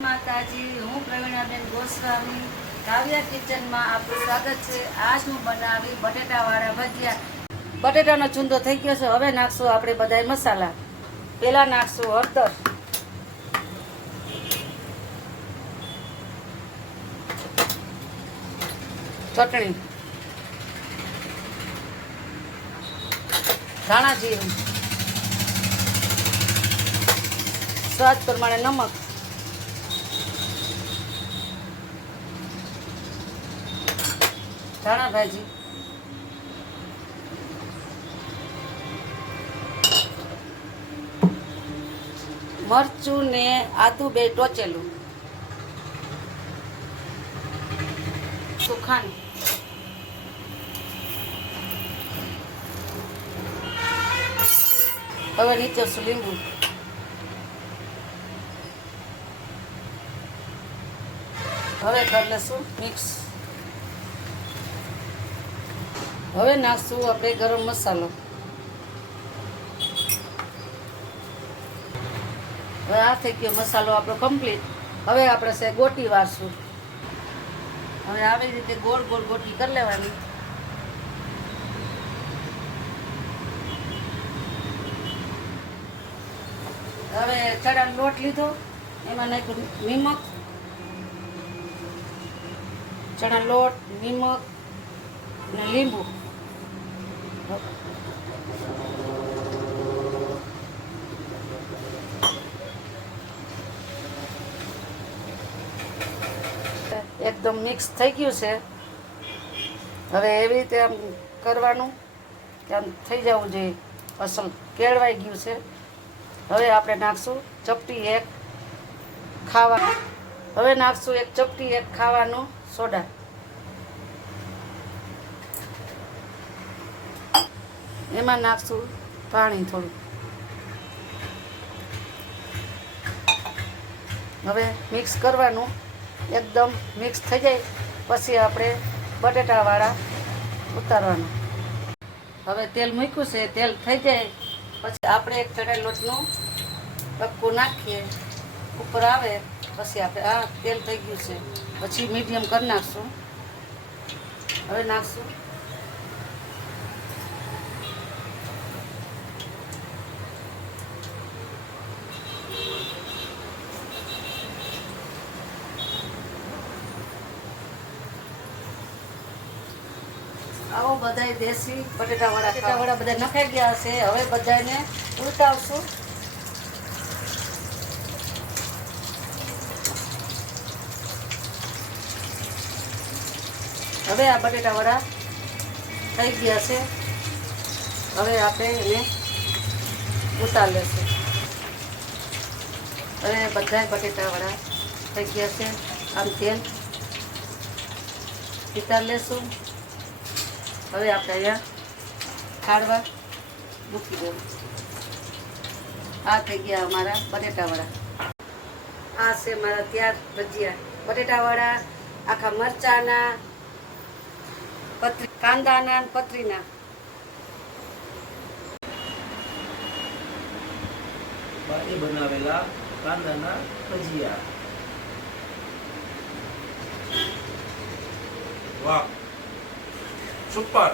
માતાજી, હું પ્રવીણાબેન ગોસ્વામી કાવ્યા કિચનમાં આપનું સ્વાગત છે। આજ હું બનાવી બટેટાવાળા ભજીયા। બટેટાનો ચૂંદો થઈ ગયો છે। હવે નાખશું આપણે બધાય મસાલા। પહેલા નાખશું હળદર, ચટણી, ધાણા જીરું, સ્વાદ પ્રમાણે નમક, ધાણા ભાજી, મરચું ને આદુ બે ટોચેલું, સુખાની, હવે નીચોશું લીંબુ, હવે કરી લઈશું મિક્સ। હવે નાખશું આપણે ગરમ મસાલો। હવે આ થઈ ગયો મસાલો આપણો કમ્પ્લીટ। હવે આપણે છે ગોટી વાળશું। હવે આવી રીતે ગોળ ગોળ ગોટી કરી લેવાની। હવે ચણાનો લોટ લીધો, એમાં નાખ્યું નિમક, ચણા લોટ, નિમક ને લીંબુ। એકદમ મિક્સ થઈ ગયું છે। હવે એવી રીતે આમ કરવાનું કે આમ થઈ જવું જોઈએ, અસલ કેળવાઈ ગયું છે। હવે આપણે નાખશું ચપટી એક ખાવા, હવે નાખશું એક ચપટી એક ખાવાનું સોડા। એમાં નાખશું પાણી થોડું। હવે મિક્સ કરવાનું, એકદમ મિક્સ થઈ જાય પછી આપણે બટેટાવાળા ઉતારવાના। હવે તેલ મૂક્યું છે, તેલ થઈ જાય પછી આપણે એક ચણા લોટનું કપકું નાખીએ, ઉપર આવે પછી આપણે આ તેલ થઈ ગયું છે પછી મીડિયમ કરી નાખશું। હવે નાખશું આવો બધાય દેશી બટેટાવાળા બધા નખાઈ ગયા છે। હવે બધાને ઉલટાવશું। હવે આ બટેટાવાળા થઈ ગયા છે। હવે આપણે એને ઉતાર લેશું। હવે બધા બટેટાવાળા થઈ ગયા છે, આમ તેલ ઉતાર લેશું। હવે આપણે અહીંયા ખાડવા મૂકી દેવું। આ થઈ ગયા અમારા બટેટાવાળા। આ છે મારા તૈયાર ભજીયા બટેટાવાળા, આખા મરચાના, કાંદાના, પતરીના। બાકી બનાવેલા કાંદાના ભજીયા। વાહ, સુપર।